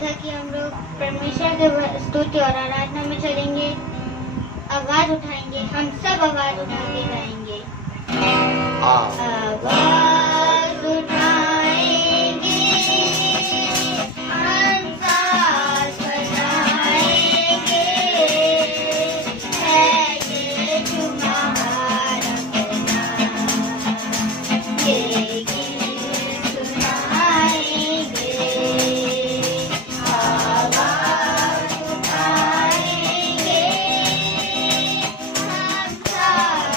जैसा कि हम लोग परमेश्वर के स्तुति और आराधना में चलेंगे, आवाज उठाएंगे, हम सब आवाज उठा के गाएंगे। आवाज उठाएंगे, हम साथ बजाएंगे, है ये तुम्हारा प्यार, ये गीत सुनाएंगे। आवाज उठाएंगे, हम साथ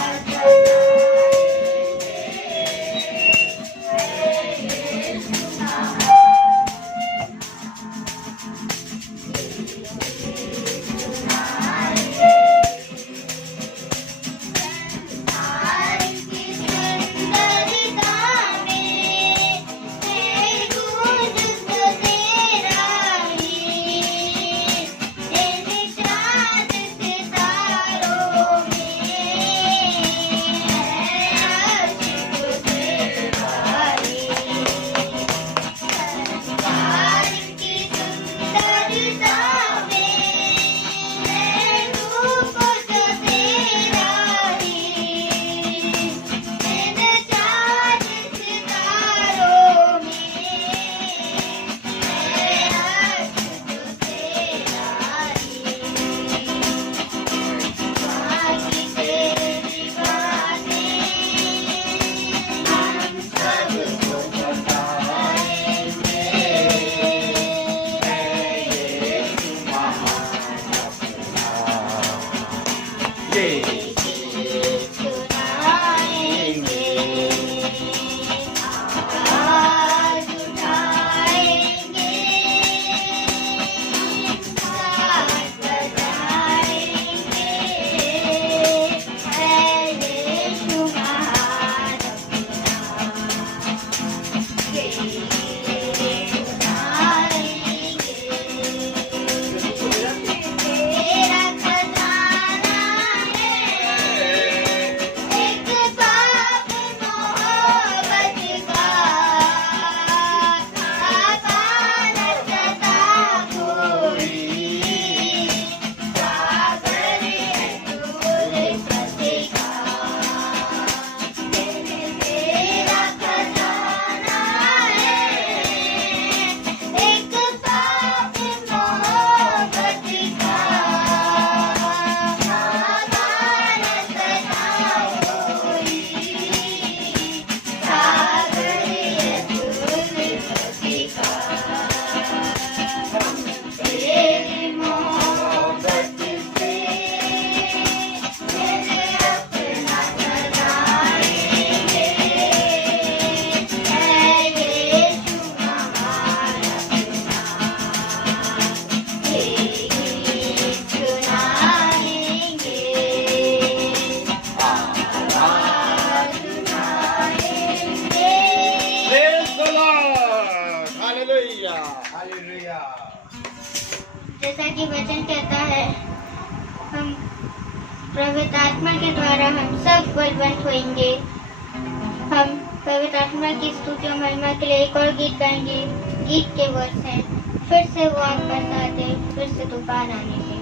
जैसा कि वचन कहता है, हम पवित्र आत्मा के द्वारा हम सब बलवंत होंगे। हम पवित्र आत्मा की स्तुति और महिमा के लिए एक और गीत गाएंगे। गीत के वर्ष हैं, फिर से वो आग बरसाते, फिर से तूफान आने के।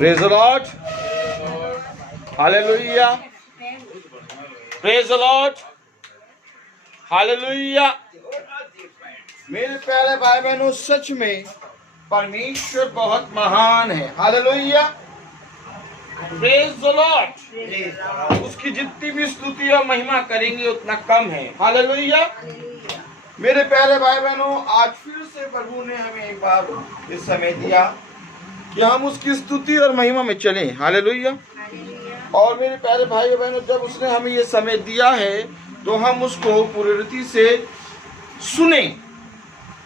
Praise the lord, hallelujah, praise the lord, hallelujah. मेरे प्यारे भाई बहनों, सच में परमेश्वर बहुत महान है। Hallelujah, praise the Lord. उसकी जितनी भी स्तुति और महिमा करेंगे उतना कम है। हालेलुया। मेरे प्यारे भाई बहनों, आज फिर से प्रभु ने हमें एक बार इस समय दिया कि हम उसकी स्तुति और महिमा में चलें। हालेलुया। और मेरे प्यारे भाई बहनों, जब उसने हमें ये समय दिया है तो हम उसको पूरी रीति से सुने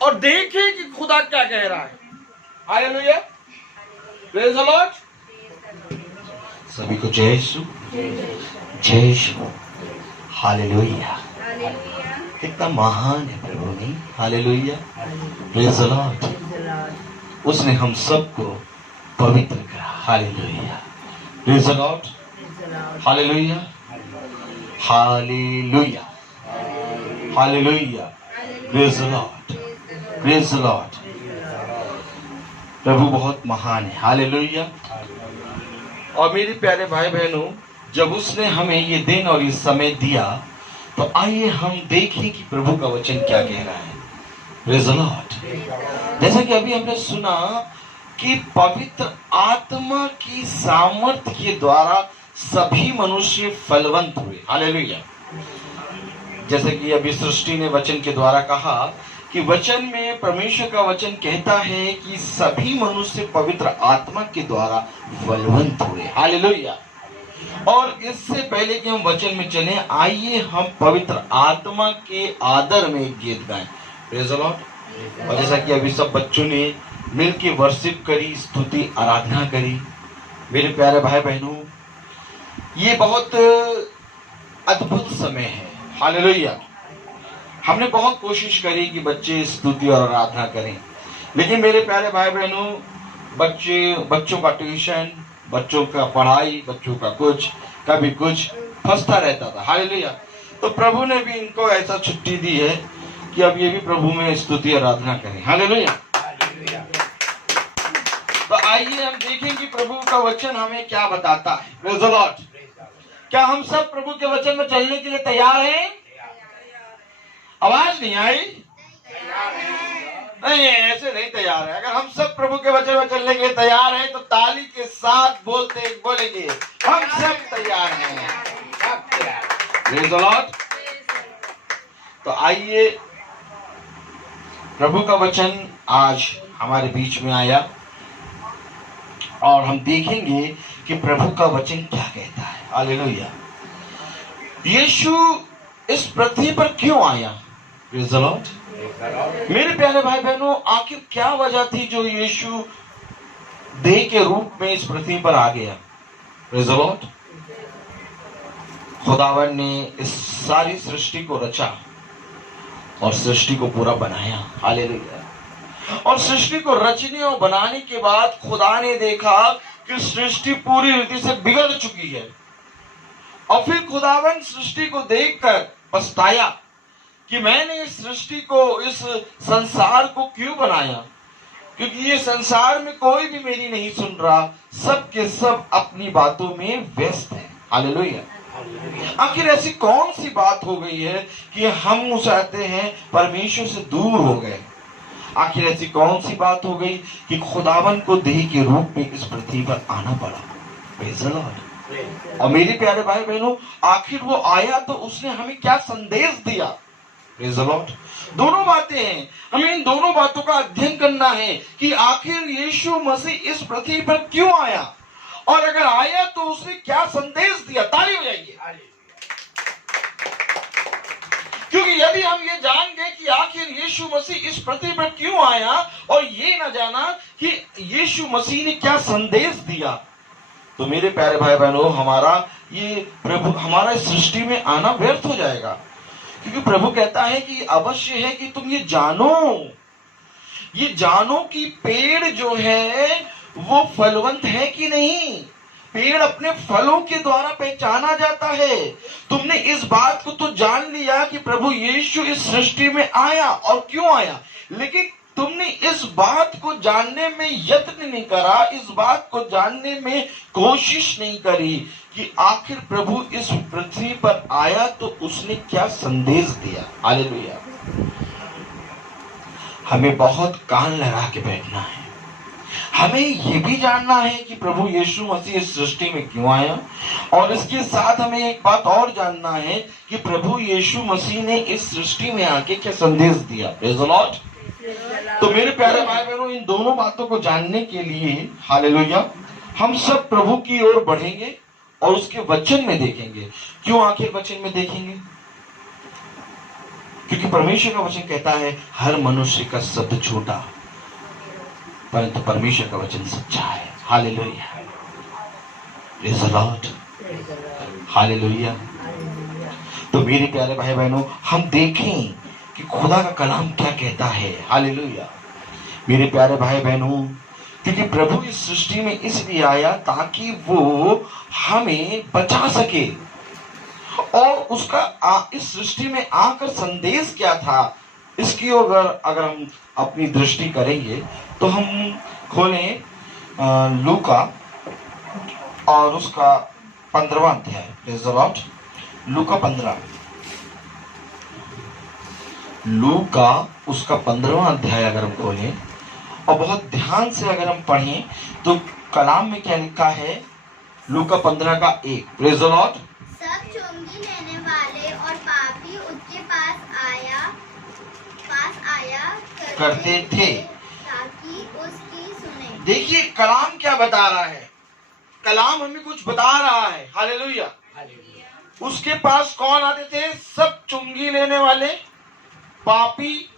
और देखें कि खुदा क्या कह रहा है। Hallelujah, praise the Lord. सभी को जय यीशु, जय यीशु, हालेलुया। कितना महान है प्रभु ने। Hallelujah, praise the lord. उसने हम सबको पवित्र करा। Hallelujah, praise the lord, hallelujah, hallelujah, hallelujah, praise the lord, praise the lord. प्रभु बहुत महान है। हालेलुया। और मेरे प्यारे भाई बहनों, जब उसने हमें ये दिन और ये समय दिया तो आइए हम देखें कि प्रभु का वचन क्या कह रहा है। Praise the Lord. जैसा कि अभी हमने सुना कि पवित्र आत्मा की सामर्थ्य के द्वारा सभी मनुष्य फलवंत हुए। हालेलुया। जैसे कि अभी सृष्टि ने वचन के द्वारा कहा कि वचन में परमेश्वर का वचन कहता है कि सभी मनुष्य पवित्र आत्मा के द्वारा फलवंत हुए। हालेलुया। और इससे पहले कि हम वचन में चलें, आइए हम पवित्र आत्मा के आदर में एक गीत गाएं। Praise the Lord. और जैसा कि अभी सब बच्चों ने मिलके वर्शिप करी, स्तुति आराधना करी। मेरे प्यारे भाई बहनों, ये बहुत अद्भुत समय है। हालेलुया। हमने बहुत कोशिश करी कि बच्चे स्तुति और आराधना करें, लेकिन मेरे प्यारे भाई बहनों, बच्चों का ट्यूशन, बच्चों का पढ़ाई, बच्चों का कुछ कभी कुछ फंसता रहता था। हालेलुया। तो प्रभु ने भी इनको ऐसा छुट्टी दी है कि अब ये भी प्रभु में स्तुति आराधना करें। हालेलुया। तो आइए हम देखें कि प्रभु का वचन हमें क्या बताता है। Praise the Lord. क्या हम सब प्रभु के वचन में चलने के लिए तैयार हैं? आवाज नहीं आई? नहीं, ऐसे नहीं तैयार है। अगर हम सब प्रभु के वचन में चलने के लिए तैयार हैं तो ताली के साथ बोलेंगे हम सब तैयार हैं। Praise the Lord. तो आइए, प्रभु का वचन आज हमारे बीच में आया और हम देखेंगे कि प्रभु का वचन क्या कहता है। हालेलुया। यीशु इस पृथ्वी पर क्यों आया? Praise the Lord. मेरे प्यारे भाई बहनों, आखिर क्या वजह थी जो यीशु देह के रूप में इस पृथ्वी पर आ गया? Praise the Lord. खुदावन ने इस सारी सृष्टि को रचा और सृष्टि को पूरा बनाया। हालेलुया। और सृष्टि को रचने और बनाने के बाद खुदा ने देखा कि सृष्टि पूरी रीति से बिगड़ चुकी है। और फिर खुदावन सृष्टि को देखकर पछताया कि मैंने इस सृष्टि को, इस संसार को क्यों बनाया, क्योंकि ये संसार में कोई भी मेरी नहीं सुन रहा, सब के सब अपनी बातों में व्यस्त है। हालेलुया। आखिर ऐसी कौन सी बात हो गई है कि हम चाहते हैं परमेश्वर से दूर हो गए? आखिर ऐसी कौन सी बात हो गई कि खुदावन को देह के रूप में इस पृथ्वी पर आना पड़ा? Praise the Lord. और मेरे प्यारे भाई बहनों, आखिर वो आया तो उसने हमें क्या संदेश दिया? Praise the Lord. दोनों बातें हैं, हमें इन दोनों बातों का अध्ययन करना है कि आखिर यीशु मसीह इस पृथ्वी पर क्यों आया, और अगर आया तो उसने क्या संदेश दिया। ताली बजाइए। क्योंकि यदि हम ये जान गए कि आखिर यीशु मसीह इस पृथ्वी पर क्यों आया और ये ना जाना कि यीशु मसीह ने क्या संदेश दिया, तो मेरे प्यारे भाई बहनों, हमारा इस सृष्टि में आना व्यर्थ हो जाएगा। क्योंकि प्रभु कहता है कि अवश्य है कि तुम ये जानो कि पेड़ जो है वो फलवंत है कि नहीं। पेड़ अपने फलों के द्वारा पहचाना जाता है। तुमने इस बात को तो जान लिया कि प्रभु यीशु इस सृष्टि में आया और क्यों आया, लेकिन तुमने इस बात को जानने में यत्न नहीं करा, इस बात को जानने में कोशिश नहीं करी कि आखिर प्रभु इस पृथ्वी पर आया तो उसने क्या संदेश दिया। हालेलुया। हमें बहुत कान लगा के बैठना है। हमें ये भी जानना है कि प्रभु यीशु मसीह इस सृष्टि में क्यों आया, और इसके साथ हमें एक बात और जानना है कि प्रभु यीशु मसीह ने इस सृष्टि में आके क्या संदेश दिया। Praise the Lord. तो मेरे प्यारे भाई बहनों, इन दोनों बातों को जानने के लिए हालेलुया हम सब प्रभु की ओर बढ़ेंगे और उसके वचन में देखेंगे। क्यों आखिर वचन में देखेंगे? क्योंकि परमेश्वर का वचन कहता है हर मनुष्य का शब्द झूठा, परंतु परमेश्वर का वचन सच्चा है। Hallelujah. Praise the lord. Hallelujah. तो मेरे प्यारे भाई बहनों, हम देखें कि खुदा का कलाम क्या कहता है। हालेलुया। मेरे प्यारे भाई बहनों, क्योंकि प्रभु इस सृष्टि में इसलिए आया ताकि वो हमें बचा सके, और उसका इस सृष्टि में आकर संदेश क्या था, इसकी अगर हम अपनी दृष्टि करेंगे तो हम खोलें लूका और उसका 15वां अध्याय। Praise the Lord. लूका 15, लूका उसका 15वां अध्याय अगर हम खोलें और बहुत ध्यान से अगर हम पढ़ें तो कलाम में क्या लिखा है। लूका 15 का 1। Praise the Lord. सब चुंगी लेने वाले और पापी उसके पास आया करते थे ताकि उसकी सुने। देखिए कलाम क्या बता रहा है। कलाम हमें कुछ बता रहा है। हालेलुया। उसके पास कौन आते थे? सब चुंगी लेने वाले पापी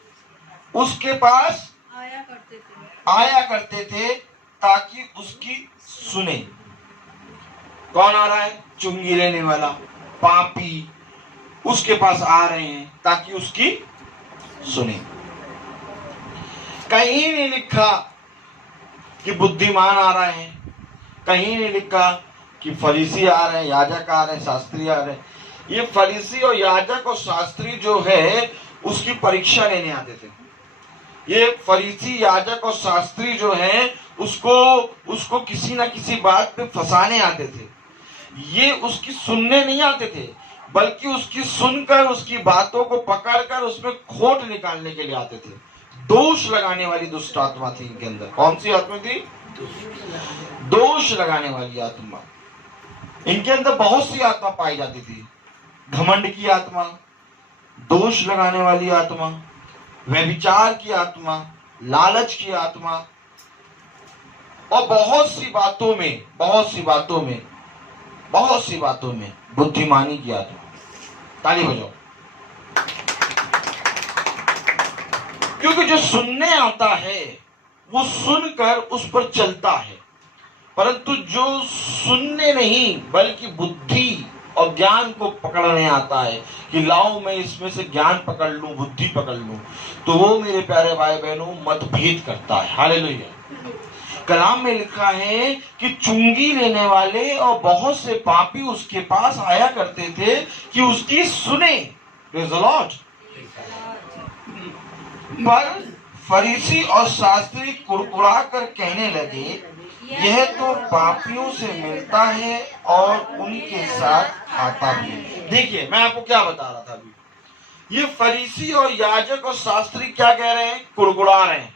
उसके पास आया करते थे ताकि उसकी सुने। कौन आ रहा है? चुंगी लेने वाला, पापी उसके पास आ रहे हैं ताकि उसकी सुने। कहीं नहीं लिखा कि बुद्धिमान आ रहे हैं, कहीं नहीं लिखा कि फरीसी आ रहे हैं, याजक आ रहे हैं, शास्त्री आ रहे हैं। ये फरीसी और याजक और शास्त्री जो है उसकी परीक्षा लेने आते थे। ये फरीसी, याजक और शास्त्री जो है उसको किसी ना किसी बात पे फंसाने आते थे। ये उसकी सुनने नहीं आते थे, बल्कि उसकी सुनकर उसकी बातों को पकड़कर उसमें खोट निकालने के लिए आते थे। दोष लगाने वाली दुष्ट आत्मा थी इनके अंदर। कौन सी आत्मा थी? दोष लगाने वाली आत्मा। इनके अंदर बहुत सी आत्मा पाई जाती थी। घमंड की आत्मा, दोष लगाने वाली आत्मा, व्यभिचार की आत्मा, लालच की आत्मा, और बहुत सी बातों में बुद्धिमानी की आत्मा। ताली बजाओ। क्योंकि जो सुनने आता है वो सुनकर उस पर चलता है, परंतु जो सुनने नहीं बल्कि बुद्धि और ज्ञान को पकड़ने आता है कि लाओ मैं इसमें से ज्ञान पकड़ लूं, बुद्धि पकड़ लूं, तो वो मेरे प्यारे भाई बहनों मतभेद करता है। हालेलुया। कलाम में लिखा है कि चुंगी लेने वाले और बहुत से पापी उसके पास आया करते थे कि उसकी सुने। Praise the Lord. पर फरीसी और शास्त्री कुड़कुड़ा कर कहने लगे, यह तो पापियों से मिलता है और उनके साथ खाता भी है। देखिए मैं आपको क्या बता रहा था अभी। ये फरीसी और याजक और शास्त्री क्या कह रहे हैं? कुड़कुड़ा रहे हैं।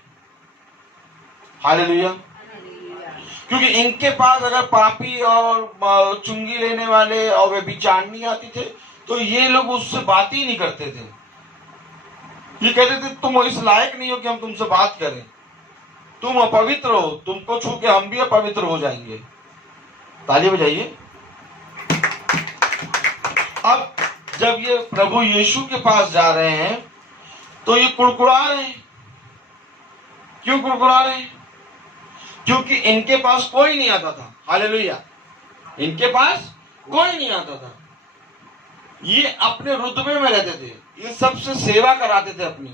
हालेलुया। क्योंकि इनके पास अगर पापी और चुंगी लेने वाले और वे व्यभिचारिणी आती थे तो ये लोग उससे बात ही नहीं करते थे। ये कहते थे तुम इस लायक नहीं हो कि हम तुमसे बात करें, तुम अपवित्र हो, तुमको छू के हम भी अपवित्र हो जाएंगे। ताली बजाइए। अब जब ये प्रभु यीशु के पास जा रहे हैं तो ये कुड़कुड़ा रहे हैं। क्यों कुड़कुड़ा रहे हैं? क्योंकि इनके पास कोई नहीं आता था। हालेलुया। इनके पास कोई नहीं आता था। ये अपने रुतबे में रहते थे, ये सबसे सेवा कराते थे अपनी।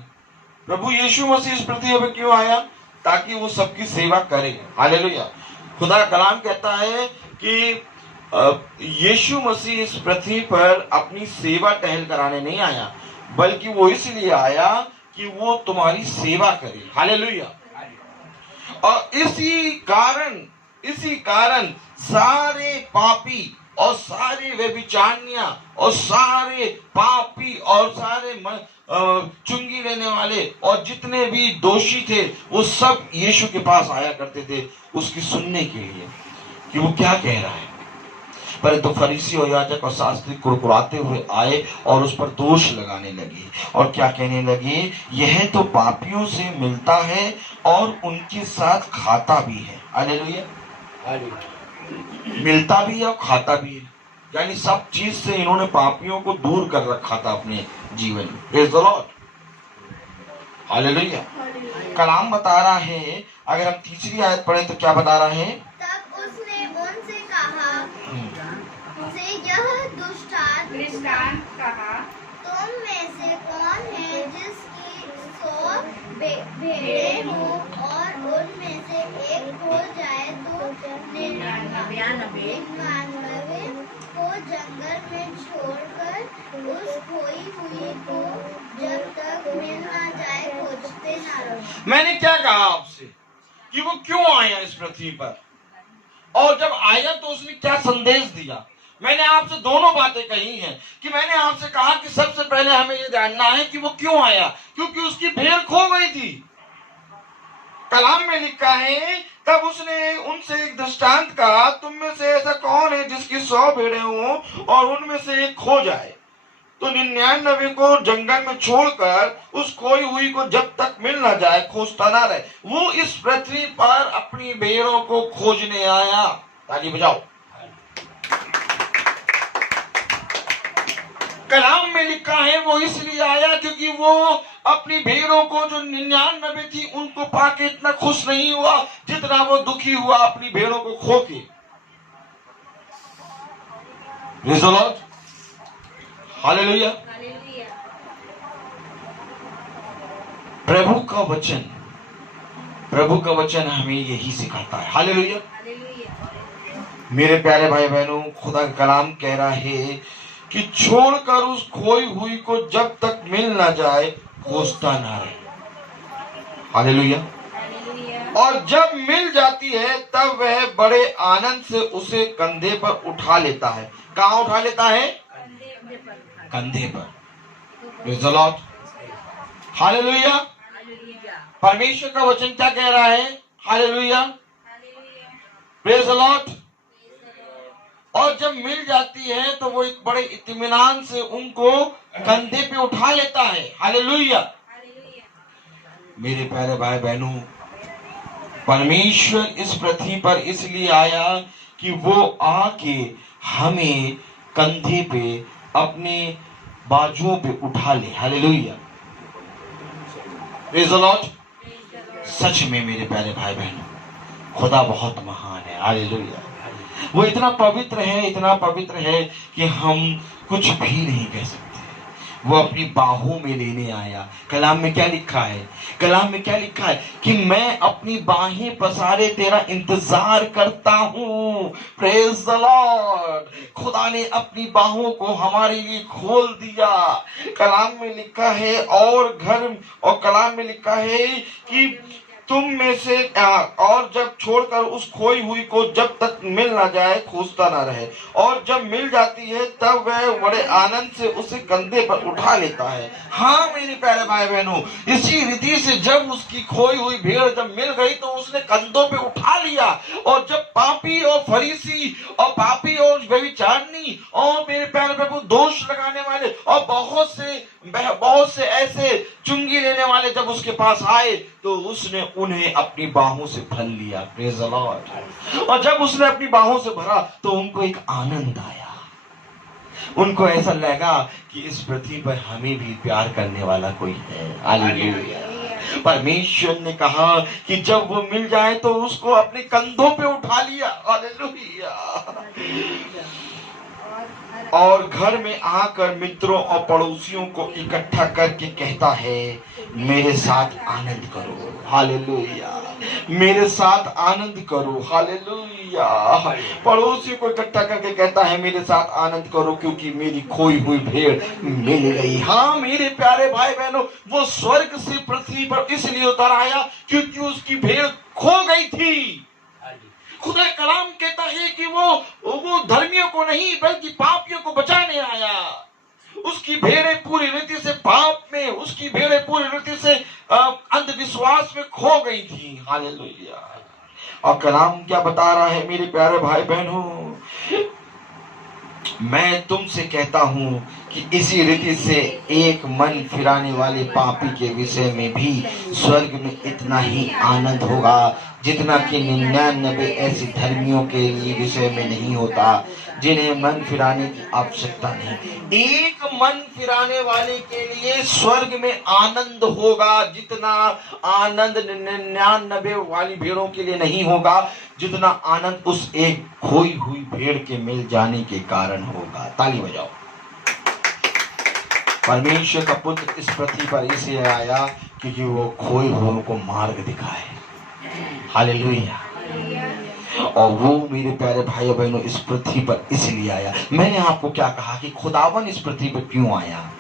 प्रभु यीशु मसीह इस पृथ्वी पर क्यों आया? ताकि वो सबकी सेवा करे। हालेलुया। खुदा का कलाम कहता है कि यीशु मसीह इस पृथ्वी पर अपनी सेवा टहल कराने नहीं आया, बल्कि वो इसलिए आया कि वो तुम्हारी सेवा करे। हालेलुया। और इसी कारण सारे पापी और सारे व्यभिचारियां और सारे पापी और सारे चुंगी लेने वाले और जितने भी दोषी थे वो सब यीशु के पास आया करते थे उसकी सुनने के लिए कि वो क्या कह रहा है। परंतु फरीसी और याजक और शास्त्री कुड़कुड़ाते हुए आए और उस पर दोष लगाने लगे और क्या कहने लगे, यह तो पापियों से मिलता है और उनके साथ खाता भी है। हालेलुया। मिलता भी है और खाता भी है, यानी सब चीज से इन्होंने पापियों को दूर कर रखा था अपने जीवन में। Praise the lord. हालेलुया। कलाम बता रहा है, अगर हम तीसरी आयत पढ़ें तो क्या बता रहा है, तब उसने उनसे कहा, से यह दृष्टांत कहा, तुम में से कौन है जिसकी 100 भेड़ें हो और उनमें से एक खो जाए तो 99 को जंगल में छोड़कर उस खोई हुई को जब तक मिल ना जाए खोजते ना रहो। मैंने क्या कहा आपसे कि वो क्यों आया इस पृथ्वी पर, और जब आया तो उसने क्या संदेश दिया। मैंने आपसे दोनों बातें कही हैं कि मैंने आपसे कहा कि सबसे पहले हमें ये जानना है कि वो क्यों आया, क्योंकि उसकी भेड़ खो गई थी। कलाम में लिखा है, तब उसने उनसे एक दृष्टांत कहा, तुम में से ऐसा कौन है जिसकी 100 भेड़ें हों और उनमें से एक खो जाए तो 99 को जंगल में छोड़कर उस खोई हुई को जब तक मिल ना जाए खोजता ना रहे। वो इस पृथ्वी पर अपनी भेड़ों को खोजने आया। ताली बजाओ। कलाम में लिखा है वो इसलिए आया क्योंकि वो अपनी भेड़ों को जो 99 थी उनको पाके इतना खुश नहीं हुआ जितना वो दुखी हुआ अपनी भेड़ों को खो के। Praise the lord. हालेलुया। प्रभु का वचन हमें यही सिखाता है। हालेलुया। मेरे प्यारे भाई बहनों, खुदा का कलाम कह रहा है कि छोड़कर उस खोई हुई को जब तक मिल ना जाए खोजता ना रहे। हालेलुया। और जब मिल जाती है तब वह बड़े आनंद से उसे कंधे पर उठा लेता है। कहाँ उठा लेता है? कंधे पर। Praise the lord. हालेलुया। परमेश्वर का वचन क्या कह रहा है? हालेलुया। Praise the Lord. और जब मिल जाती है तो वो एक बड़े इत्मीनान से उनको कंधे पे उठा लेता है। हालेलुया। मेरे प्यारे भाई बहनों, परमेश्वर इस पृथ्वी पर इसलिए आया कि वो आके हमें कंधे पे अपने बाजुओं पे उठा ले। हालेलुया। Praise the lord. सच में मेरे प्यारे भाई बहनों, खुदा बहुत महान है। हालेलुया। वो इतना पवित्र है कि हम कुछ भी नहीं कह सकते। वो अपनी बाहों में लेने आया। कलाम में क्या लिखा है? कलाम में क्या लिखा है कि मैं अपनी बाहें पसारे तेरा इंतजार करता हूँ। Praise the Lord. खुदा ने अपनी बाहों को हमारे लिए खोल दिया। कलाम में लिखा है और कलाम में लिखा है कि तुम में से और जब छोड़कर उस खोई हुई को जब तक मिल ना जाए खोजता ना रहे, और जब मिल जाती है तब वह बड़े आनंद से उसे कंधे पर उठा लेता है। हाँ मेरे प्यारे भाई बहनों, इसी रीति से जब उसकी खोई हुई भेड़ जब मिल गई तो उसने कंधों पे उठा लिया। और जब पापी और फरीसी और पापी और व्यभिचारिणी और मेरे प्यारे प्रभु दोष लगाने वाले और बहुत से ऐसे चुंगी लेने वाले जब उसके पास आए तो उसने उन्हें अपनी बाहों से भर लिया। Praise the Lord. और जब उसने अपनी बाहों से भरा तो उनको एक आनंद आया। उनको ऐसा लगा कि इस पृथ्वी पर हमें भी प्यार करने वाला कोई है। हालेलुया। परमेश्वर ने कहा कि जब वो मिल जाए तो उसको अपने कंधों पे उठा लिया। हालेलुया। और घर में आकर मित्रों और पड़ोसियों को इकट्ठा करके कहता है, मेरे साथ आनंद करो। हालेलुया, मेरे साथ आनंद करो। हालेलुया। पड़ोसियों को इकट्ठा करके कहता है, मेरे साथ आनंद करो क्योंकि मेरी खोई हुई भेड़ मिल गई। हाँ मेरे प्यारे भाई बहनों, वो स्वर्ग से पृथ्वी पर इसलिए उतर आया क्योंकि उसकी भेड़ खो गई थी। खुदा कलाम कहता है कि वो धर्मियों को नहीं बल्कि पापियों को बचाने आया। उसकी भेड़ें पूरी रीति से पाप में, उसकी भेड़ें पूरी रीति से अंधविश्वास में खो गई थी। हालेलुया। और कलाम क्या बता रहा है मेरे प्यारे भाई बहनों, मैं तुमसे कहता हूं कि इसी रीति से एक मन फिराने वाले पापी के विषय में भी स्वर्ग में इतना ही आनंद होगा जितना कि 99 ऐसे धर्मियों के लिए विषय में नहीं होता जिन्हें मन फिराने की आवश्यकता नहीं। एक मन फिराने वाले के लिए स्वर्ग में आनंद होगा जितना आनंद 99 वाली भेड़ों के लिए नहीं होगा, जितना आनंद उस एक खोई हुई भेड़ के मिल जाने के कारण होगा। ताली बजाओ। परमेश्वर का पुत्र इस पृथ्वी पर इसलिए आया क्योंकि वो खोए हुओं को मार्ग दिखाए। हालेलुया। और वो मेरे प्यारे भाई बहनों इस पृथ्वी पर इसलिए आया। मैंने आपको क्या कहा कि खुदावन इस पृथ्वी पर क्यों आया?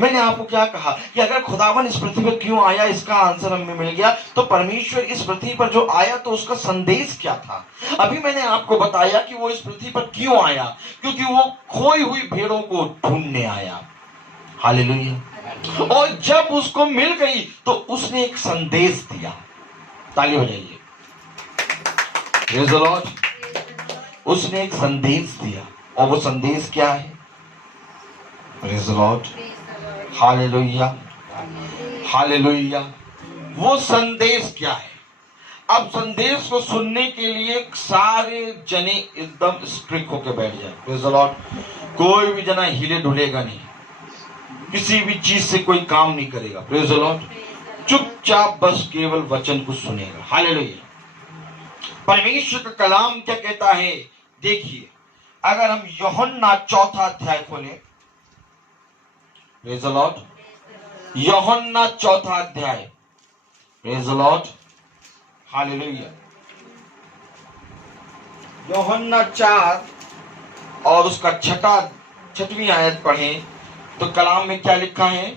मैंने आपको क्या कहा कि अगर खुदावन इस पृथ्वी पर क्यों आया, इसका आंसर हमें मिल गया। तो परमेश्वर इस पृथ्वी पर जो आया तो उसका संदेश क्या था? अभी मैंने आपको बताया कि वो इस पृथ्वी पर क्यों आया, क्योंकि वो खोई हुई भेड़ों को ढूंढने आया। हालेलुया। और जब उसको मिल गई तो उसने एक संदेश दिया। ताली बजाइए। Praise the lord. उसने एक संदेश दिया और वो संदेश क्या है? Praise the lord. Hallelujah, hallelujah. वो संदेश क्या है? अब संदेश को सुनने के लिए सारे जने एकदम स्ट्रिक्ट होकर बैठ जाए। Praise the Lord. कोई भी जना हिले ढुलेगा नहीं, किसी भी चीज से कोई काम नहीं करेगा। Praise the Lord. चुपचाप बस केवल वचन को सुनेगा। हालेलुया। परमेश्वर का कलाम क्या कहता है? देखिए, अगर हम यूहन्ना 4 अध्याय खोलें, प्रेज़ द लॉर्ड, यूहन्ना 4 अध्याय, प्रेज़ द लॉर्ड, हालेलुया। यूहन्ना 4 और उसका 6वीं आयत पढ़ें तो कलाम में क्या लिखा है?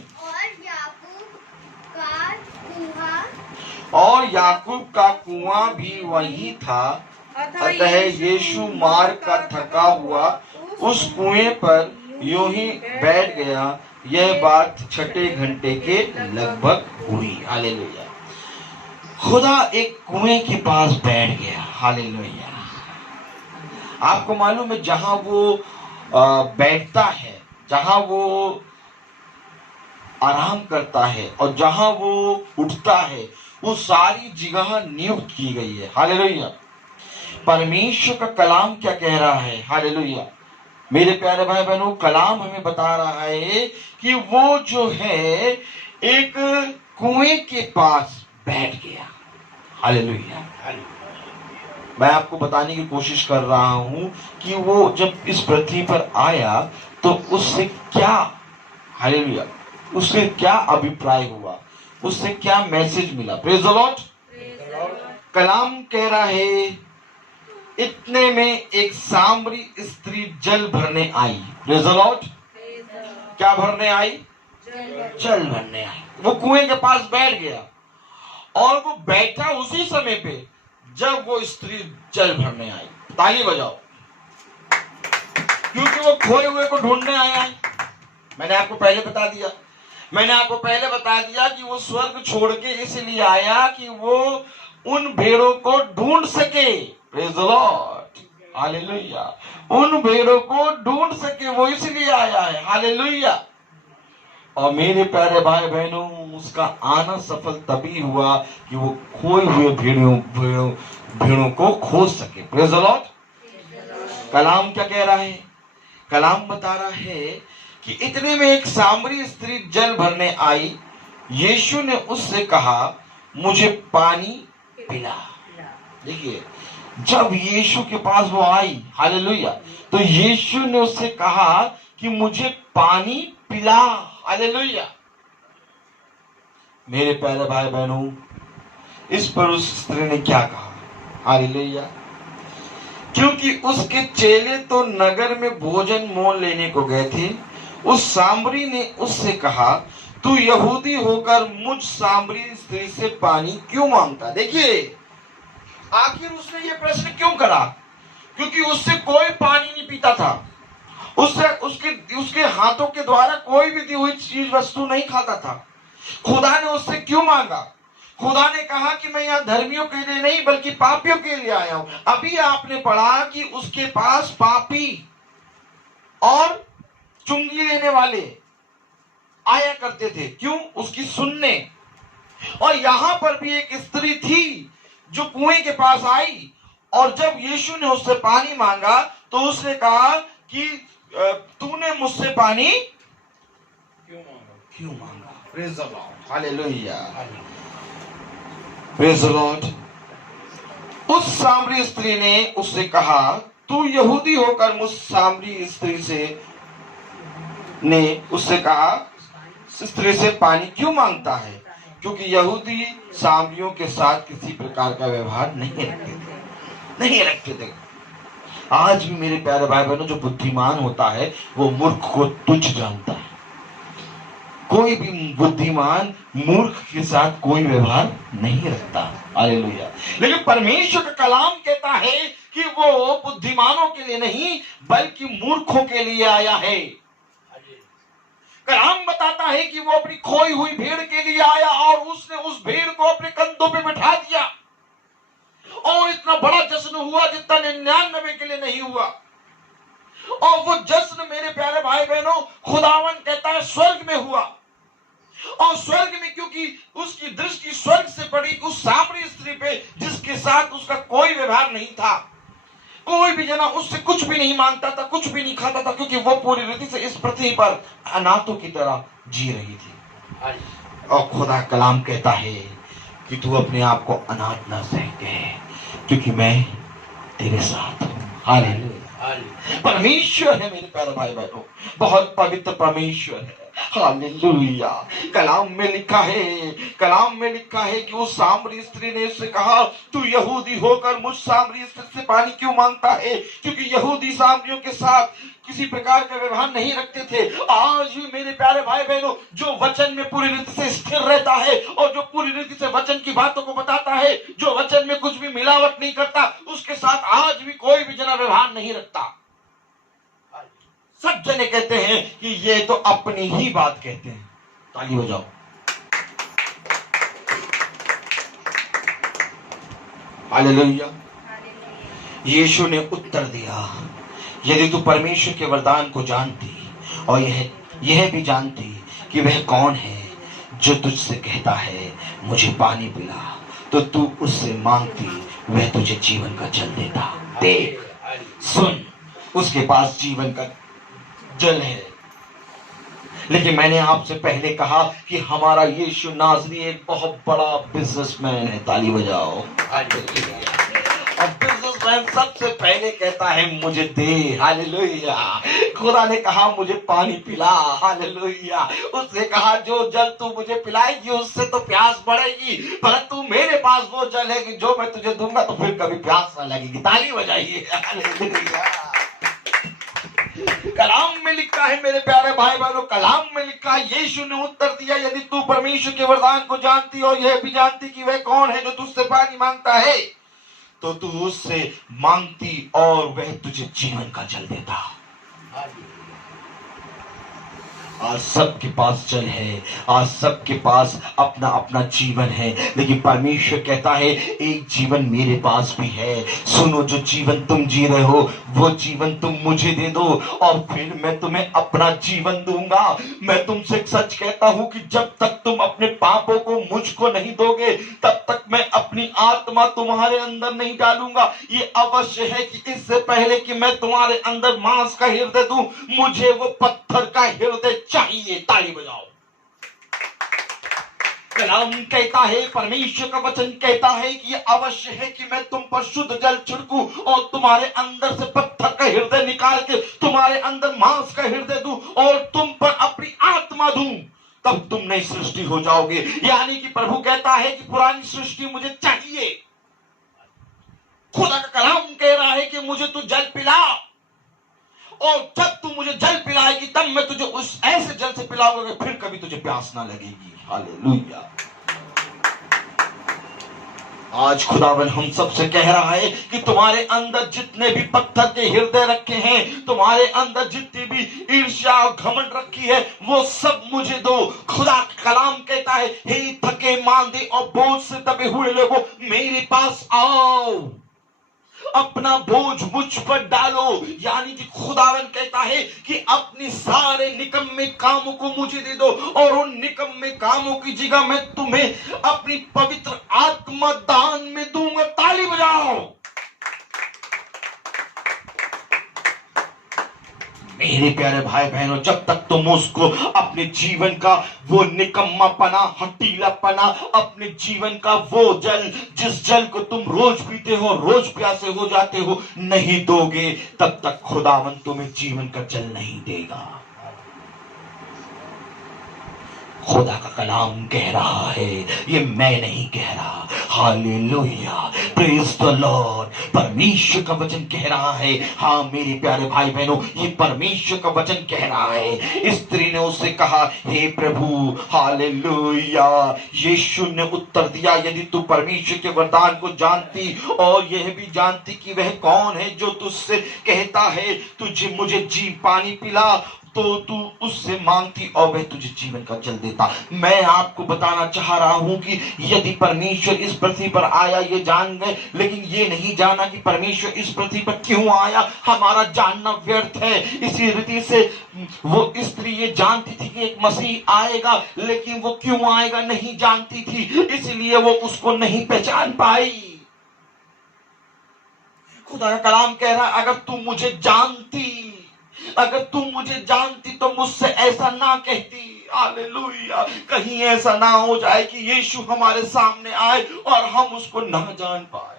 और याकूब का कुआं भी वही था, अतः यीशु मार्ग का थका हुआ उस कुएं पर यूं ही बैठ गया। यह बात 6 घंटे के लगभग हुई। हालेलुया। खुदा एक कुएं के पास बैठ गया। हालेलुया। आपको मालूम है जहां वो बैठता है, जहां वो आराम करता है और जहां वो उठता है, वो सारी जगह नियुक्त की गई है। हालेलुया। परमेश्वर का कलाम क्या कह रहा है? हालेलुया। मेरे प्यारे भाई बहनों, कलाम हमें बता रहा है कि वो जो है एक कुएं के पास बैठ गया। हालेलुया। मैं आपको बताने की कोशिश कर रहा हूं कि वो जब इस पृथ्वी पर आया तो उससे क्या, हालेलुया, उससे क्या अभिप्राय हुआ, उससे क्या मैसेज मिला। Praise the Lord. कलाम कह रहा है, इतने में एक सामरी स्त्री जल भरने आई। Praise the Lord. क्या भरने आई? जल भरने आई। वो कुएं के पास बैठ गया और वो बैठा उसी समय पे जब वो स्त्री जल भरने आई। ताली बजाओ। क्योंकि वो खोए हुए को ढूंढने आया है। मैंने आपको पहले बता दिया कि वो स्वर्ग छोड़ के इसलिए आया कि वो उन भेड़ों को ढूंढ सके। Praise the lord. हालेलुया। उन भेड़ों को ढूंढ सके, वो इसलिए आया है। हालेलुया। और मेरे प्यारे भाई बहनों, उसका आना सफल तभी हुआ कि वो खोए हुए भेड़ों को खोज सके। Praise the Lord. कलाम क्या कह रहा है? कलाम बता रहा है कि इतने में एक सामरी स्त्री जल भरने आई। यीशु ने उससे कहा, मुझे पानी पिला। देखिए, जब यीशु के पास वो आई, हालेलुया, तो यीशु ने उससे कहा कि मुझे पानी पिला। हालेलुया। मेरे प्यारे भाई बहनों, इस पर उस स्त्री ने क्या कहा? हालेलुया। क्योंकि उसके चेले तो नगर में भोजन मोल लेने को गए थे, उस सामरी ने उससे कहा, तू यहूदी होकर मुझ सामरी स्त्री से पानी क्यों मांगता? देखिए, आखिर उसने ये प्रश्न क्यों करा? क्योंकि उससे कोई पानी नहीं पीता था, उससे उसके हाथों के द्वारा कोई भी दी हुई चीज वस्तु नहीं खाता था। खुदा ने उससे क्यों मांगा? खुदा ने कहा कि मैं यहाँ धर्मियों के लिए नहीं बल्कि पापियों के लिए आया हूं। अभी आपने पढ़ा कि उसके पास पापी और चुंगी लेने वाले आया करते थे। क्यों? उसकी सुनने। और यहां पर भी एक स्त्री थी जो कुएं के पास आई, और जब यीशु ने उससे पानी मांगा तो उसने कहा कि तूने मुझसे पानी क्यों मांगा? Praise the lord, hallelujah, praise the Lord. उस सामरी स्त्री ने उससे कहा, तू यहूदी होकर मुझ सामरी स्त्री से ने उससे कहा, स्त्री से पानी क्यों मांगता है? क्योंकि यहूदी सामरियों के साथ किसी प्रकार का व्यवहार नहीं रखते थे। आज भी मेरे प्यारे भाई बहनों, जो बुद्धिमान होता है वो मूर्ख को तुच्छ जानता है। कोई भी बुद्धिमान मूर्ख के साथ कोई व्यवहार नहीं रखता। हालेलुया। लेकिन परमेश्वर का कलाम कहता है कि वो बुद्धिमानों के लिए नहीं बल्कि मूर्खों के लिए आया है। कलाम बताता है कि वो अपनी खोई हुई भेड़ के लिए आया और उसने उस भेड़ को अपने कंधों पे बिठा दिया, और इतना बड़ा जश्न हुआ जितना 99 के लिए नहीं हुआ। और वो जश्न मेरे प्यारे भाई बहनों, खुदावन कहता है स्वर्ग में हुआ। और स्वर्ग में, क्योंकि उसकी दृष्टि स्वर्ग से पड़ी उस सामरी स्त्री पे जिसके साथ उसका कोई व्यवहार नहीं था। कोई भी जना उससे कुछ भी नहीं मांगता था, कुछ भी नहीं खाता था, क्योंकि वो पूरी रीति से इस पृथ्वी पर अनाथों की तरह जी रही थी। और खुदा कलाम कहता है कि तू अपने आप को अनाथ ना समझे, क्योंकि मैं तेरे साथ हूं। हालेलुया। परमेश्वर है मेरे प्यारे भाई बहनों, बहुत पवित्र परमेश्वर है। हालेलुया। कलाम में लिखा है कि उस सामरी स्त्री ने उससे कहा, तू यहूदी होकर मुझ सामरी स्त्री से पानी क्यों मांगता है? क्योंकि यहूदी सामरियों के साथ किसी प्रकार का व्यवहार नहीं रखते थे। आज भी मेरे प्यारे भाई बहनों, जो वचन में पूरी रीति से स्थिर रहता है और जो पूरी रीति से वचन की बातों को बताता है, जो वचन में कुछ भी मिलावट नहीं करता, उसके साथ आज भी कोई भी जना व्यवहार नहीं रखता। सब जने कहते हैं कि ये तो अपनी ही बात कहते हैं। ताली बजाओ। हालेलुया। यीशु ने उत्तर दिया, यदि तू परमेश्वर के वरदान को जानती और यह भी जानती कि वह कौन है जो तुझसे कहता है मुझे पानी पिला, तो तू उससे मांगती, वह तुझे जीवन का जल देता। देख, सुन, उसके पास जीवन का जल है। लेकिन मैंने आपसे पहले कहा कि हमारा यीशु नाज़री एक बहुत बड़ा बिजनेसमैन है। ताली बजाओ। और बिजनेसमैन सबसे पहले कहता है मुझे दे। हालेलुया। खुदा ने कहा मुझे पानी पिला। हालेलुया। उसने कहा जो जल तू मुझे पिलाएगी उससे तो प्यास बढ़ेगी, परंतु मेरे पास वो जल है कि जो मैं तुझे दूंगा तो फिर कभी प्यास ना लगेगी। ताली बजाइए। हालेलुया। कलाम में लिखा है मेरे प्यारे भाई बहनों, कलाम में लिखा है, यीशु ने उत्तर दिया, यदि तू परमेश्वर के वरदान को जानती और यह भी जानती कि वह कौन है जो तुझसे पानी मांगता है, तो तू उससे मांगती और वह तुझे जीवन का जल देता। आज सबके पास जल है, आज सबके पास अपना अपना जीवन है, लेकिन परमेश्वर कहता है एक जीवन मेरे पास भी है। सुनो, जो जीवन तुम जी रहे हो वो जीवन तुम मुझे दे दो और फिर मैं तुम्हें अपना जीवन दूंगा। मैं तुमसे सच कहता हूं कि जब तक तुम अपने पापों को मुझको नहीं दोगे तब तक मैं अपनी आत्मा तुम्हारे अंदर नहीं डालूंगा। ये अवश्य है कि इससे पहले कि मैं तुम्हारे अंदर मांस का हृदय दूं, मुझे वो पत्थर का हृदय चाहिए। ताली बजाओ। कलाम कहता है, परमेश्वर का वचन कहता है कि ये अवश्य है कि मैं तुम पर शुद्ध जल छिड़कूं और तुम्हारे अंदर से पत्थर का हृदय निकाल के तुम्हारे अंदर मांस का हृदय दूं और तुम पर अपनी आत्मा दूं, तब तुम नई सृष्टि हो जाओगे। यानी कि प्रभु कहता है कि पुरानी सृष्टि मुझे चाहिए। खुदा का कलाम कह रहा है कि मुझे तू जल पिला, और जब तू मुझे जल पिलाएगी तब मैं तुझे उस ऐसे जल से पिलाऊंगा फिर कभी तुझे प्यास ना लगेगी। हालेलुया। आज खुदावन हम सबसे कह रहा है कि तुम्हारे अंदर जितने भी पत्थर के हृदय रखे हैं, तुम्हारे अंदर जितनी भी ईर्ष्या और घमंड रखी है, वो सब मुझे दो। खुदा का कलाम कहता है, हे थके मांदे और बोझ से दबे हुए लोगों, मेरे पास आओ, अपना बोझ मुझ पर डालो। यानी कि खुदावन कहता है कि अपने सारे निकम्मे कामों को मुझे दे दो और उन निकम्मे कामों की जगह मैं तुम्हें अपनी पवित्र आत्मा दान में दूंगा। ताली बजाओ। मेरे प्यारे भाई बहनों, जब तक तुम उसको अपने जीवन का वो निकम्मापना, हटीलापना, अपने जीवन का वो जल, जिस जल को तुम रोज पीते हो, रोज प्यासे हो जाते हो, नहीं दोगे, तब तक खुदावन तुम्हें जीवन का जल नहीं देगा। खुदा का कलाम कह रहा है, ये मैं नहीं कह रहा। Hallelujah, praise the Lord. परमेश्वर का वचन कह रहा है। हाँ मेरे प्यारे भाई बहनों, ये परमेश्वर का वचन कह रहा है। स्त्री ने उससे कहा, हे प्रभु, हालेलुया। यीशु ने उत्तर दिया, यदि तू परमेश्वर के वरदान को जानती और यह भी जानती कि वह कौन है जो तुझसे कहता है तुझे मुझे पानी पिला, तो तू उससे मांगती और वह तुझे जीवन का जल देता। मैं आपको बताना चाह रहा हूं कि यदि परमेश्वर इस पृथ्वी पर आया, ये जान गए, लेकिन ये नहीं जाना कि परमेश्वर इस पृथ्वी पर क्यों आया। हमारा जानना व्यर्थ है। इसी रीति से वो स्त्री ये जानती थी कि एक मसीह आएगा, लेकिन वो क्यों आएगा नहीं जानती थी, इसलिए वो उसको नहीं पहचान पाई। खुदा का कलाम कह रहा है, अगर तू मुझे जानती, अगर तू मुझे जानती तो मुझसे ऐसा ना कहती। हालेलुया। कहीं ऐसा ना हो जाए कि यीशु हमारे सामने आए और हम उसको ना जान पाए।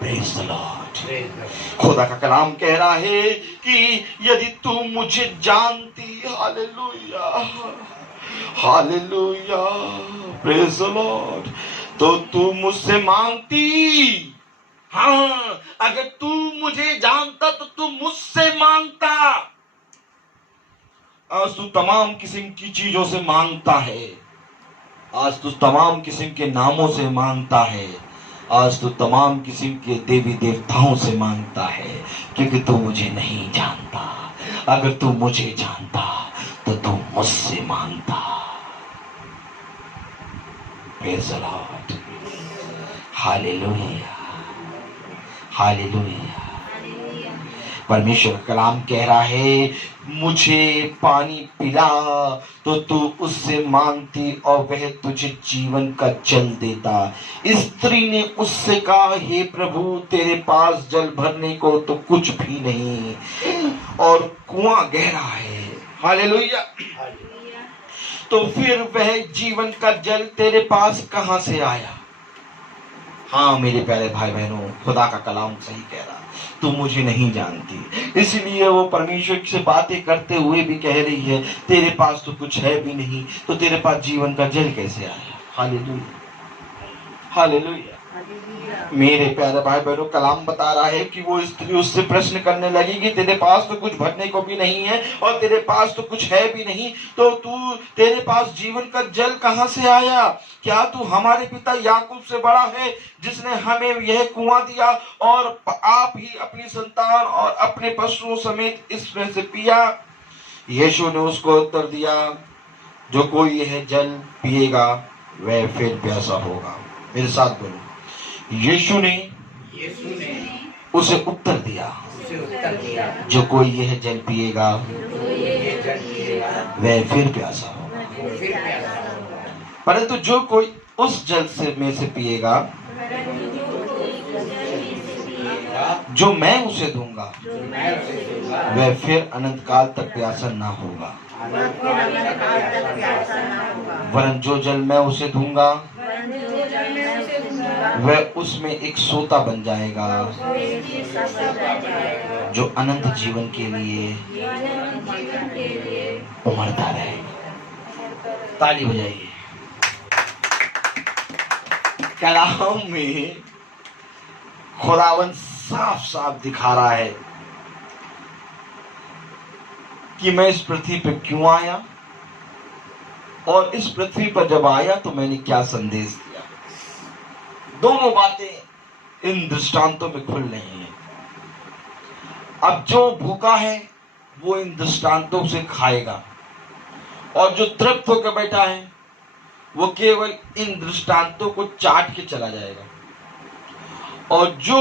Praise the Lord. खुदा का कलाम कह रहा है कि यदि तू मुझे जानती, hallelujah, hallelujah, praise the Lord, तो तू मुझसे मांगती। हाँ, अगर तू मुझे जानता तो तू मुझसे मांगता। आज तू तमाम किस्म की चीजों से मांगता है। आज तू तमाम किस्म के नामों से मांगता है। आज तू तमाम किस्म के देवी देवताओं से मांगता है, क्योंकि तू मुझे नहीं जानता। अगर तू मुझे जानता तो तू मुझसे मांगता। Praise the lord. Hallelujah, hallelujah. परमेश्वर का कलाम कह रहा है, मुझे पानी पिला तो तू उससे मांगती और वह तुझे जीवन का जल देता। स्त्री ने उससे कहा, हे प्रभु, तेरे पास जल भरने को तो कुछ भी नहीं और कुआं गहरा है। हालेलुया। तो फिर वह जीवन का जल तेरे पास कहां से आया? हाँ मेरे प्यारे भाई बहनों, खुदा का कलाम सही कह रहा। तू मुझे नहीं जानती, इसलिए वो परमेश्वर से बातें करते हुए भी कह रही है, तेरे पास तो कुछ है भी नहीं, तो तेरे पास जीवन का जल कैसे आया? Hallelujah, hallelujah. मेरे प्यारे भाई बहनों, कलाम बता रहा है कि वो स्त्री उससे प्रश्न करने लगी कि तेरे पास तो कुछ भरने को भी नहीं है और तेरे पास तो कुछ है भी नहीं, तो तेरे पास जीवन का जल कहां से आया? क्या तू हमारे पिता याकूब से बड़ा है, जिसने हमें यह कुआं दिया और आप ही अपनी संतान और अपने पशुओं समेत इसमें से पिया? यीशु ने उसको उत्तर दिया, जो कोई यह जल पिएगा वह फिर प्यासा होगा। मेरे साथ बोलो, यीशु ने उसे उत्तर दिया, जो कोई यह जल पिएगा वह फिर प्यासा होगा, परंतु जो कोई उस जल से में से पिएगा जो मैं उसे दूंगा वह फिर अनंत काल तक प्यासा ना होगा, वरन जो जल मैं उसे दूंगा वह उसमें एक सोता बन जाएगा जो अनंत जीवन के लिए उमड़ता रहेगा। ताली बजाइए। कलाम में खुदावन साफ साफ दिखा रहा है कि मैं इस पृथ्वी पर क्यों आया और इस पृथ्वी पर जब आया तो मैंने क्या संदेश दिया। दोनों बातें इन दृष्टांतों में खुल रही हैं। अब जो भूखा है वो इन दृष्टांतों से खाएगा और जो तृप्त होकर बैठा है वो केवल इन दृष्टांतों को चाट के चला जाएगा, और जो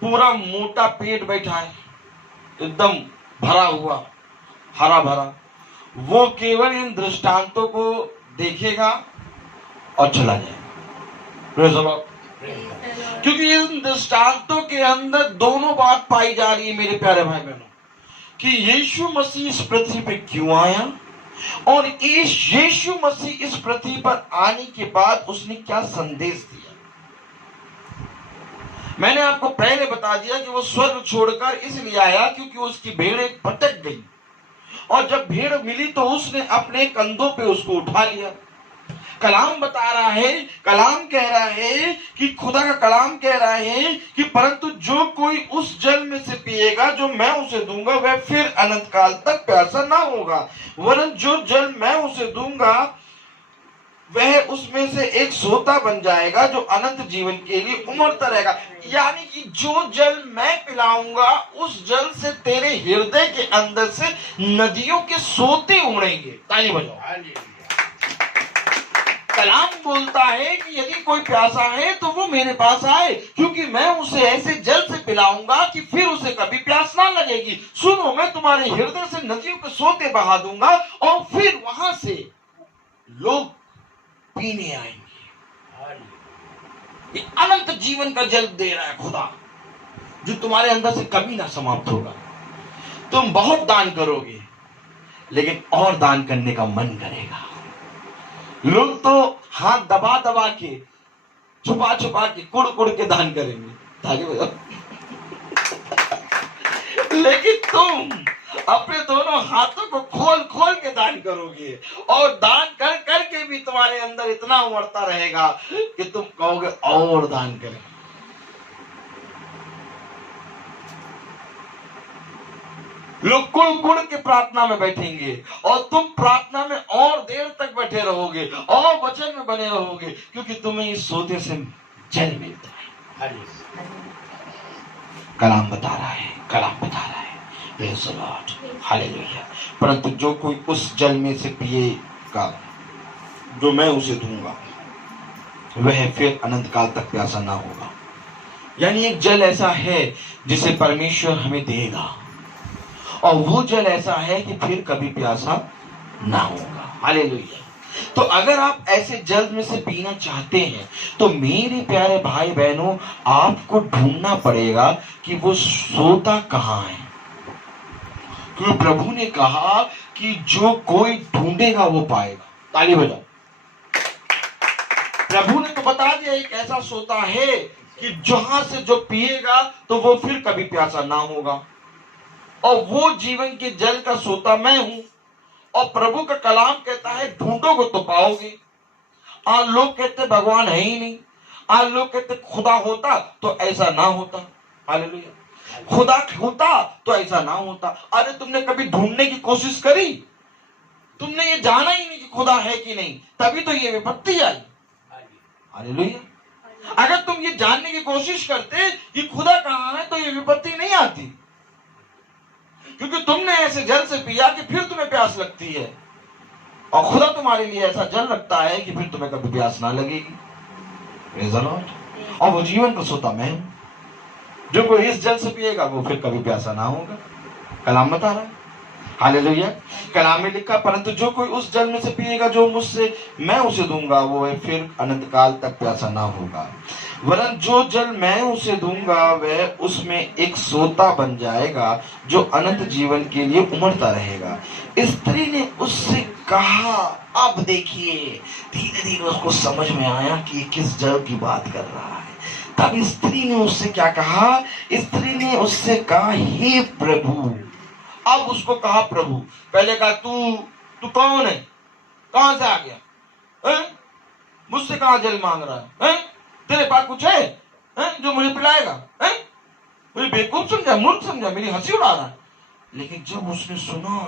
पूरा मोटा पेट बैठा है एकदम भरा हुआ हरा भरा, वो केवल इन दृष्टांतों को देखेगा और चला जाएगा। Praise the Lord. क्योंकि इन दृष्टांतों के अंदर दोनों बात पाई जा रही है मेरे प्यारे भाई बहनों, कि यीशु मसीह इस पृथ्वी पे क्यों आया और इस यीशु मसीह इस पृथ्वी पर आने के बाद उसने क्या संदेश दिया। मैंने आपको पहले बता दिया कि वो स्वर्ग छोड़कर इसलिए आया क्योंकि उसकी भेड़ भटक गई, और जब भेड़ मिली तो उसने अपने कंधों पे उसको उठा लिया। कलाम बता रहा है, कलाम कह रहा है कि खुदा का कलाम कह रहा है कि परंतु जो कोई उस जल में से पिएगा जो मैं उसे दूंगा वह फिर अनंत काल तक प्यासा ना होगा, वरन जो जल मैं उसे दूंगा वह उसमें से एक सोता बन जाएगा जो अनंत जीवन के लिए उमड़ता रहेगा। यानी कि जो जल मैं पिलाऊंगा उस जल से तेरे हृदय के अंदर से नदियों के सोते उमड़ेंगे। ताली बजाओ। कलाम बोलता है कि यदि कोई प्यासा है तो वो मेरे पास आए, क्योंकि मैं उसे ऐसे जल से पिलाऊंगा कि फिर उसे कभी प्यास ना लगेगी। सुनो, मैं तुम्हारे हृदय से नदियों के सोते बहा दूंगा और फिर वहां से लोग पीने आएंगे। ये अनंत जीवन का जल दे रहा है खुदा, जो तुम्हारे अंदर से कभी ना समाप्त होगा। तुम बहुत दान करोगे लेकिन और दान करने का मन करेगा। लोग तो हाथ दबा दबा के छुपा छुपा के कुड़ कुड़ के दान करेंगे, ताकि लेकिन तुम अपने दोनों हाथों को खोल खोल के दान करोगे, और दान कर करके भी तुम्हारे अंदर इतना उमड़ता रहेगा कि तुम कहोगे और दान करें। लोग कुड़ कुड़ के प्रार्थना में बैठेंगे और तुम प्रार्थना में और देर तक बैठे रहोगे और वचन में बने रहोगे, क्योंकि तुम्हें इस सोते से जल मिलता है। कलाम बता रहा है, कलाम बता रहा है, प्रेज़ द लॉर्ड, हालेलुया। परंतु जो कोई उस जल में से पिएगा जो मैं उसे दूंगा वह फिर अनंत काल तक प्यासा ना होगा। यानी एक जल ऐसा है जिसे परमेश्वर हमें देगा, और वो जल ऐसा है कि फिर कभी प्यासा ना होगा। हालेलुया। तो अगर आप ऐसे जल में से पीना चाहते हैं तो मेरे प्यारे भाई बहनों, आपको ढूंढना पड़ेगा कि वो सोता कहां है। क्योंकि प्रभु ने कहा कि जो कोई ढूंढेगा वो पाएगा। ताली बजाओ। प्रभु ने तो बता दिया एक ऐसा सोता है कि जहां से जो पिएगा तो वो फिर कभी प्यासा ना होगा, और वो जीवन के जल का सोता मैं हूं। और प्रभु का कलाम कहता है ढूंढोगे तो पाओगे। आज लोग कहते भगवान है ही नहीं, आज लोग कहते खुदा होता तो ऐसा ना होता। हालेलुया। खुदा होता तो ऐसा ना होता। अरे तुमने कभी ढूंढने की कोशिश करी? तुमने ये जाना ही नहीं कि खुदा है कि नहीं, तभी तो ये विपत्ति आई। हालेलुया। अगर तुम ये जानने की कोशिश करते कि खुदा कहां है तो ये विपत्ति नहीं आती, क्योंकि तुमने ऐसे जल से पिया कि फिर तुम्हें प्यास लगती है, और खुदा तुम्हारे लिए ऐसा जल रखता है कि फिर तुम्हें कभी प्यास ना लगेगी। Praise the Lord. और वो जीवन का सोता मैं हूं। जो कोई इस जल से पिएगा वो फिर कभी प्यासा ना होगा। कलाम बता रहा है। हालेलुया। कलाम में लिखा, परंतु जो कोई उस जल में से पिएगा जो मुझसे मैं उसे दूंगा, वो फिर अनंत काल तक प्यासा ना होगा, वरन जो जल मैं उसे दूंगा वह उसमें एक सोता बन जाएगा जो अनंत जीवन के लिए उमड़ता रहेगा। स्त्री ने उससे कहा, अब देखिए धीरे धीरे उसको समझ में आया कि ये किस जल की बात कर रहा है। तब स्त्री ने उससे क्या कहा? स्त्री ने उससे कहा, हे प्रभु। अब उसको कहा प्रभु, पहले कहा तू कौन है, कहां से आ गया, मुझसे कहां जल मांग रहा है? तेरे पास कुछ है जो मुझे पिलाएगा? मुझे बेवकूफ समझा, मूर्ख समझा, मेरी हंसी उड़ा रहा है। लेकिन जब उसने सुना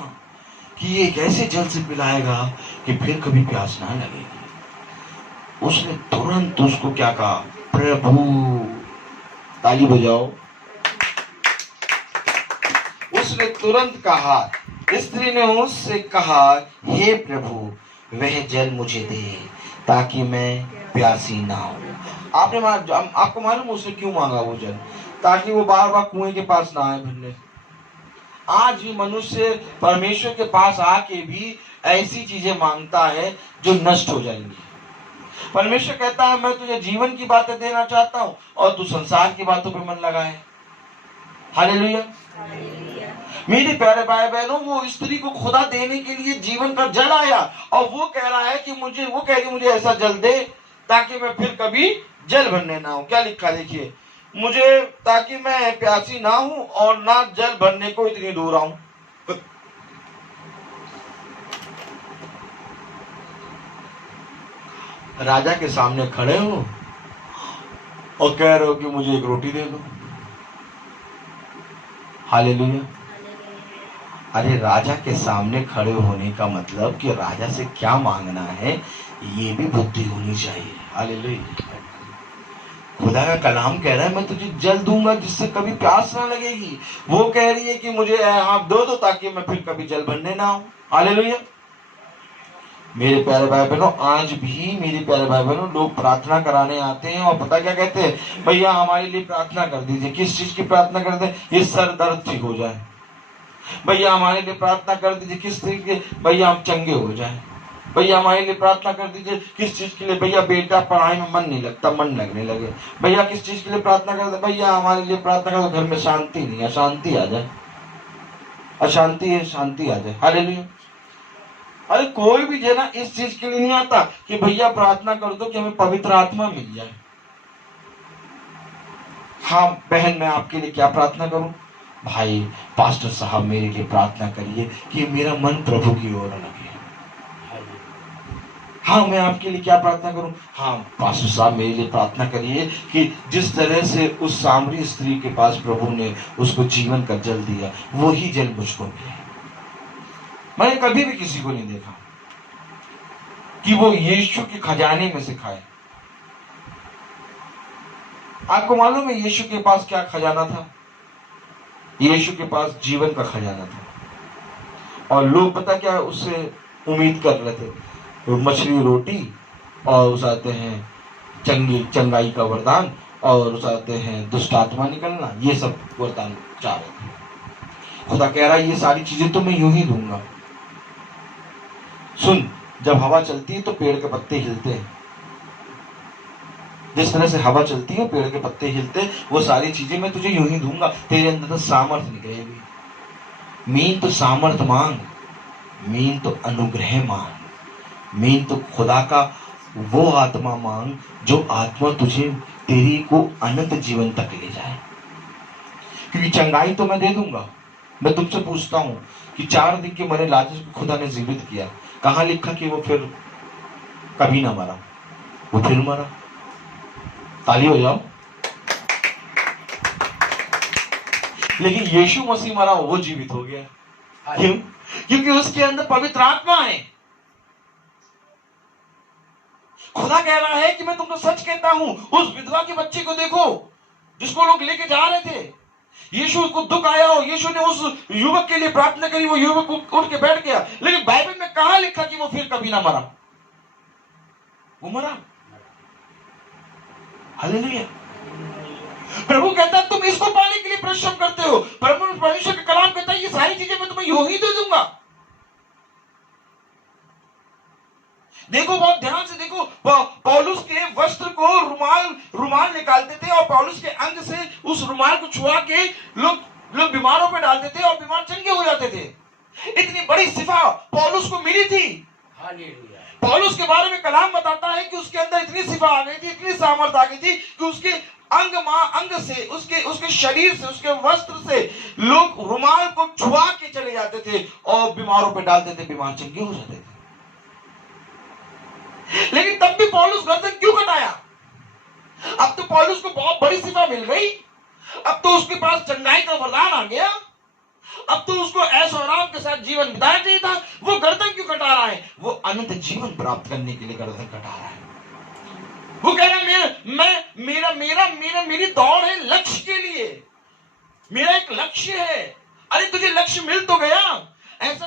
कि ये एक ऐसे जल से पिलाएगा कि फिर कभी प्यास ना लगेगी, उसने तुरंत उसको क्या कहा? प्रभु। ताली बजाओ। उसने तुरंत कहा, स्त्री ने उससे कहा, हे प्रभु वह जल मुझे दे ताकि मैं प्यासी ना हो। आपको मालूम उसने क्यों मांगा वो जल? ताकि वो बार बार कुएं के पास ना आए भरने। आज भी मनुष्य परमेश्वर के पास आके भी ऐसी चीजें मांगता है जो नष्ट हो जाएंगी। परमेश्वर कहता है, मैं तुझे जीवन की बातें देना चाहता हूं और तू संसार की बातों पे मन लगाए। हालेलुया। मेरे प्यारे भाई बहनों, वो स्त्री को खुदा देने के लिए जीवन का जल आया और वो कह रहा है कि वो कह रही मुझे ऐसा जल दे ताकि मैं फिर कभी जल भरने ना हूं। क्या लिखा देखिए, मुझे ताकि मैं प्यासी ना हूं और ना जल भरने को इतनी दूर आऊं। राजा के सामने खड़े हो और कह रहे हो कि मुझे एक रोटी दे दो। हालेलुया। अरे राजा के सामने खड़े होने का मतलब कि राजा से क्या मांगना है ये भी बुद्धि होनी चाहिए। हालेलुया। खुदा का कलाम कह रहा है, मैं तुझे जल दूंगा जिससे कभी प्यास ना लगेगी। वो कह रही है कि मुझे आप दो ताकि मैं फिर कभी जल भरने ना हूं। हालेलुया। मेरे प्यारे भाई बहनों, आज भी मेरे प्यारे भाई बहनों लोग प्रार्थना कराने आते हैं और पता क्या कहते हैं? भैया हमारे लिए प्रार्थना कर दीजिए। किस चीज की प्रार्थना करते हैं? ये सर दर्द ठीक हो जाए। भैया हमारे लिए प्रार्थना कर दीजिए। किस चीज के? भैया हम चंगे हो जाए। भैया हमारे लिए प्रार्थना कर दीजिए। किस चीज के लिए? भैया बेटा पढ़ाई में मन नहीं लगता, मन लगने लगे। भैया किस चीज के लिए प्रार्थना करते? भैया हमारे लिए प्रार्थना कर दो, घर में शांति नहीं है, शांति आ जाए। अशांति है, शांति आ जाए। हालेलुया। अरे कोई भी जो है ना इस चीज के लिए नहीं आता कि भैया प्रार्थना कर दो कि हमें पवित्र आत्मा मिल जाए। हाँ बहन, मैं आपके लिए क्या प्रार्थना करूं? भाई पास्टर साहब मेरे लिए प्रार्थना करिए कि मेरा मन प्रभु की ओर लगे। हाँ मैं आपके लिए क्या प्रार्थना करूं? हाँ पास्टर साहब मेरे लिए प्रार्थना करिए कि जिस तरह से उस सामरी स्त्री के पास प्रभु ने उसको जीवन का जल दिया, वही जल मुझको मिले। मैंने कभी भी किसी को नहीं देखा कि वो यीशु के खजाने में से खाए। आपको मालूम है यीशु के पास क्या खजाना था? यीशु के पास जीवन का खजाना था। और लोग पता क्या उससे उम्मीद कर रहे थे? मछली रोटी, और उस आते हैं चंगाई का वरदान, और उस आते हैं दुष्ट आत्मा निकलना, ये सब वरदान चाह रहे थे। खुदा कह रहा है ये सारी चीजें तो मैं यूं ही दूंगा। सुन, जब हवा चलती है तो पेड़ के पत्ते हिलते हैं। जिस तरह से हवा चलती है पेड़ के पत्ते हिलते, वो सारी चीजें मैं तुझे यूं ही दूंगा। तेरे अंदर तो सामर्थ निकलेगी। मीन तो सामर्थ मांग, मीन तो अनुग्रह मांग, मीन तो खुदा का वो आत्मा मांग जो आत्मा तुझे तेरी को अनंत जीवन तक ले जाए। क्योंकि चंगाई तो मैं दे दूंगा। मैं तुमसे पूछता हूं कि 4 दिन के मरे लाजर को खुदा ने जीवित किया, कहां लिखा कि वो फिर कभी ना मरा? वो फिर मरा। ताली हो जाओ। लेकिन यीशु मसीह मरा, वो जीवित हो गया। क्यों? क्योंकि उसके अंदर पवित्र आत्मा है। खुदा कह रहा है कि मैं तुमको सच कहता हूं, उस विधवा के बच्चे को देखो जिसको लोग लेके जा रहे थे। यीशु को दुख आया हो, यीशु ने उस युवक के लिए प्रार्थना करी, वो युवक उठ के बैठ गया। लेकिन बाइबल में कहां लिखा कि वो फिर कभी ना मरा? वो मरा। हालेलुया। प्रभु कहता है तुम इसको पाने के लिए परिश्रम करते हो। परमेश्वर का कलाम कहता है ये सारी चीजें मैं तुम्हें यूं ही दे दूंगा। देखो बहुत ध्यान से देखो, पौलुस के वस्त्र को रुमाल निकालते थे और पौलुस के अंग से उस रुमाल को छुआ के लोग बीमारों पे डालते थे और बीमार चंगे हो जाते थे। इतनी बड़ी सिफा पौलुस को मिली थी। पौलुस के बारे में कलाम बताता है कि उसके अंदर इतनी सिफा आ गई थी, इतनी सामर्थ आ गई थी कि उसके अंग से, उसके शरीर से, उसके वस्त्र से लोग रुमाल को छुआ के चले जाते थे और बीमारों पे डालते थे, बीमार चंगे हो जाते थे। लेकिन तब भी पौलुस गर्दन क्यों कटाया? अब तो पौलुस को बहुत बड़ी सिफा मिल गई, अब तो उसके पास चंगाई का वरदान आ गया, अब तो उसको ऐशो आराम के साथ जीवन बिताना चाहिए था। वो गर्दन क्यों कटा रहा है? वो अनंत जीवन प्राप्त करने के लिए गर्दन कटा रहा है। वो कह रहा है मेरी दौड़ है लक्ष्य के लिए, मेरा एक लक्ष्य है। अरे तुझे लक्ष्य मिल तो गया, ऐसा